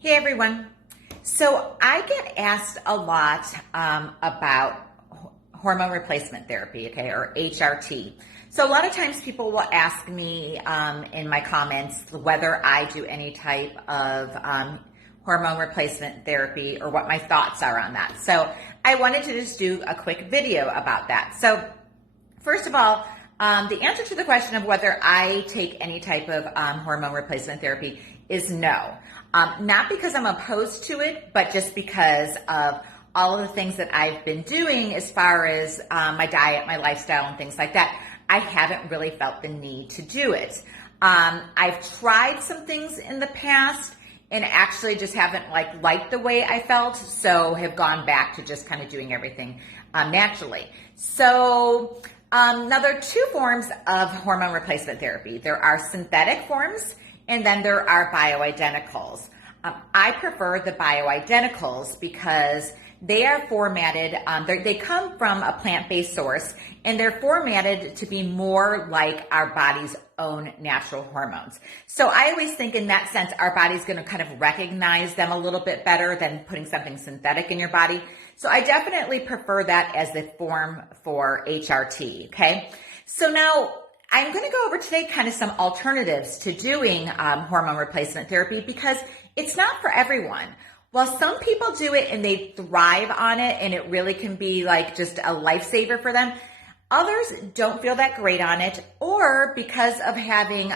Hey everyone. So I get asked a lot about hormone replacement therapy, okay, or HRT. So a lot of times people will ask me in my comments whether I do any type of hormone replacement therapy or what my thoughts are on that. So I wanted to just do a quick video about that. So first of all, the answer to the question of whether I take any type of hormone replacement therapy is no. Not because I'm opposed to it, but just because of all of the things that I've been doing as far as my diet, my lifestyle, and things like that. I haven't really felt the need to do it. I've tried some things in the past and actually just haven't liked the way I felt, so have gone back to just kind of doing everything naturally. So now there are two forms of hormone replacement therapy. There are synthetic forms, and then there are bioidenticals. I prefer the bioidenticals because they are formatted, they come from a plant-based source, and they're formatted to be more like our body's own natural hormones. So I always think in that sense, our body's going to kind of recognize them a little bit better than putting something synthetic in your body. So I definitely prefer that as the form for HRT, okay? So now I'm going to go over today kind of some alternatives to doing hormone replacement therapy because it's not for everyone. While some people do it and they thrive on it and it really can be like just a lifesaver for them, others don't feel that great on it, or because of having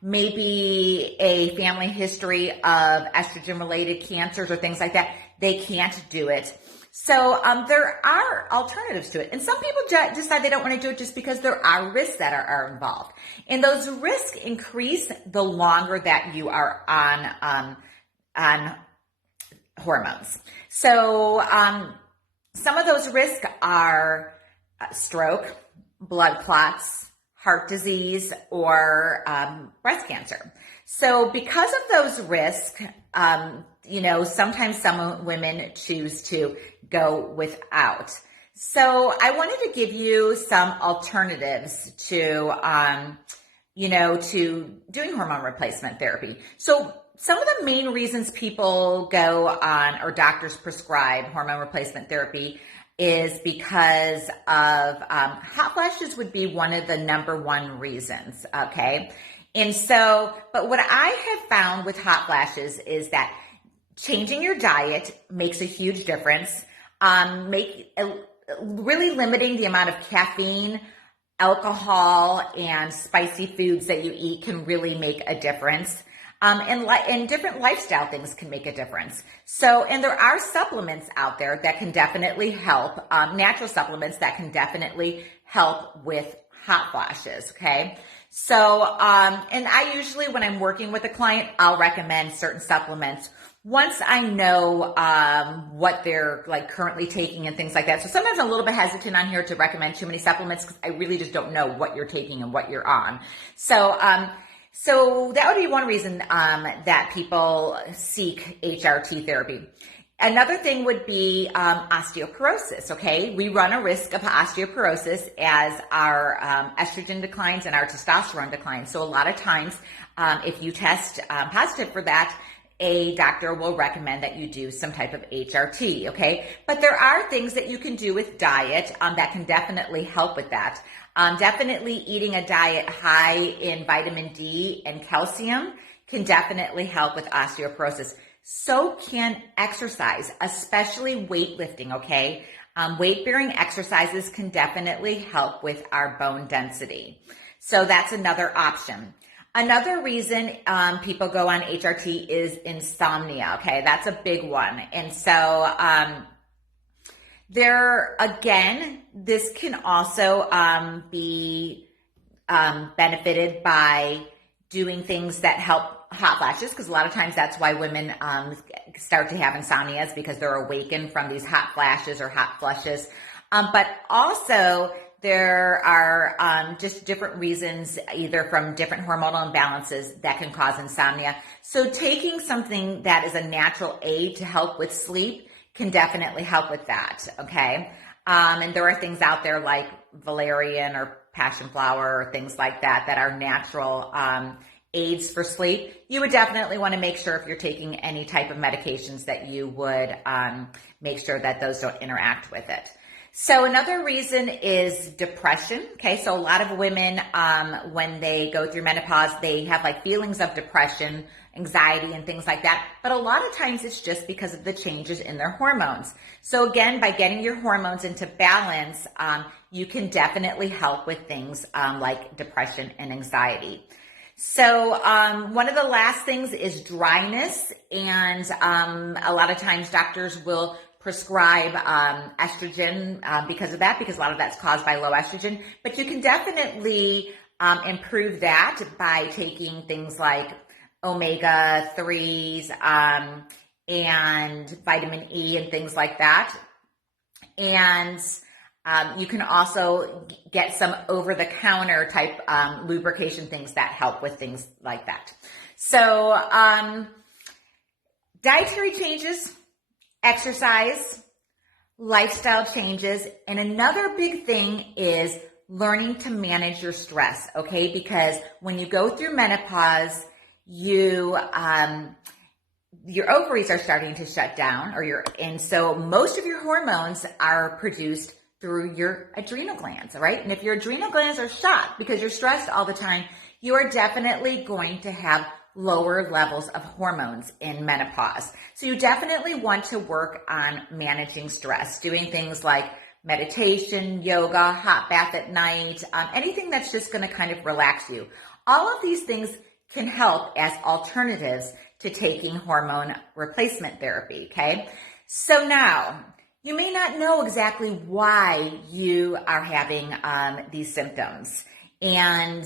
maybe a family history of estrogen-related cancers or things like that, they can't do it. So there are alternatives to it. And some people decide they don't want to do it just because there are risks that are involved. And those risks increase the longer that you are on hormones. So some of those risks are stroke, blood clots, heart disease, or breast cancer. So because of those risks, sometimes some women choose to go without. So I wanted to give you some alternatives to, to doing hormone replacement therapy. So some of the main reasons people go on or doctors prescribe hormone replacement therapy is because of hot flashes would be one of the number one reasons, okay? And so, but what I have found with hot flashes is that changing your diet makes a huge difference. Really limiting the amount of caffeine, alcohol, and spicy foods that you eat can really make a difference. And different lifestyle things can make a difference. So, and there are supplements out there that can definitely help, natural supplements that can definitely help with hot flashes, okay? So, and I usually, when I'm working with a client, I'll recommend certain supplements once I know what they're currently taking and things like that. So sometimes I'm a little bit hesitant on here to recommend too many supplements because I really just don't know what you're taking and what you're on. So, so that would be one reason that people seek HRT therapy. Another thing would be osteoporosis, okay? We run a risk of osteoporosis as our estrogen declines and our testosterone declines. So a lot of times, if you test positive for that, a doctor will recommend that you do some type of HRT, okay? But there are things that you can do with diet that can definitely help with that. Definitely eating a diet high in vitamin D and calcium can definitely help with osteoporosis. So can exercise, especially weightlifting, okay? Weight-bearing exercises can definitely help with our bone density. So that's another option. Another reason people go on HRT is insomnia, okay? That's a big one. And so this can also be benefited by doing things that help hot flashes, because a lot of times that's why women start to have insomnias, because they're awakened from these hot flashes or hot flushes. But also there are just different reasons, either from different hormonal imbalances, that can cause insomnia. So taking something that is a natural aid to help with sleep can definitely help with that, okay? And there are things out there like valerian or passion flower or things like that that are natural aids for sleep, you would definitely want to make sure if you're taking any type of medications that you would make sure that those don't interact with it. So another reason is depression. Okay, so a lot of women, when they go through menopause, they have like feelings of depression, anxiety, and things like that. But a lot of times it's just because of the changes in their hormones. So again, by getting your hormones into balance, you can definitely help with things like depression and anxiety. So one of the last things is dryness, and a lot of times doctors will prescribe estrogen because of that, because a lot of that's caused by low estrogen. But you can definitely improve that by taking things like omega-3s and vitamin E and things like that. And you can also get some over-the-counter type lubrication things that help with things like that. So dietary changes, exercise, lifestyle changes, and another big thing is learning to manage your stress, okay? Because when you go through menopause, your ovaries are starting to shut down, and so most of your hormones are produced through your adrenal glands, right? And if your adrenal glands are shut because you're stressed all the time, you are definitely going to have lower levels of hormones in menopause. So you definitely want to work on managing stress, doing things like meditation, yoga, hot bath at night, anything that's just going to kind of relax you. All of these things can help as alternatives to taking hormone replacement therapy, okay? So now, you may not know exactly why you are having these symptoms. And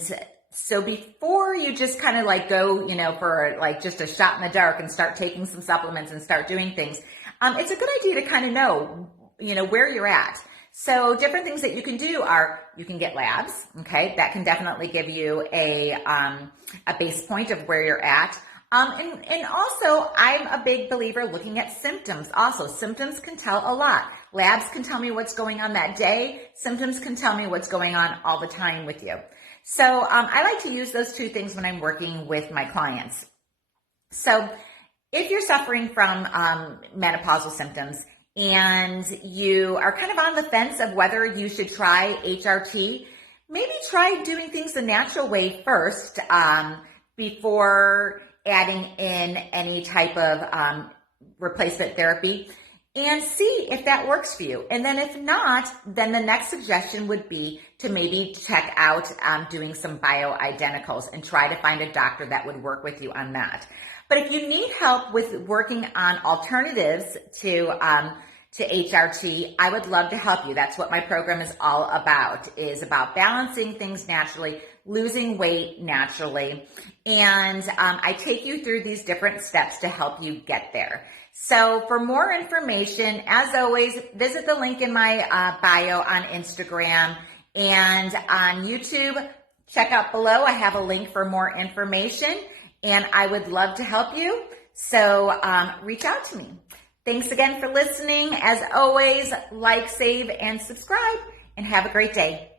so before you just kind of like go, for like just a shot in the dark and start taking some supplements and start doing things, it's a good idea to kind of know, where you're at. So different things that you can do are you can get labs, okay? That can definitely give you a base point of where you're at. And also, I'm a big believer looking at symptoms. Also, symptoms can tell a lot. Labs can tell me what's going on that day. Symptoms can tell me what's going on all the time with you. So I like to use those two things when I'm working with my clients. So if you're suffering from menopausal symptoms and you are kind of on the fence of whether you should try HRT, maybe try doing things the natural way first before adding in any type of replacement therapy, and see if that works for you. And then if not, then the next suggestion would be to maybe check out doing some bioidenticals and try to find a doctor that would work with you on that. But if you need help with working on alternatives to HRT, I would love to help you. That's what my program is all about, is about balancing things naturally, losing weight naturally. And I take you through these different steps to help you get there. So for more information, as always, visit the link in my bio on Instagram and on YouTube. Check out below. I have a link for more information, and I would love to help you. So reach out to me. Thanks again for listening. As always, like, save, and subscribe, and have a great day.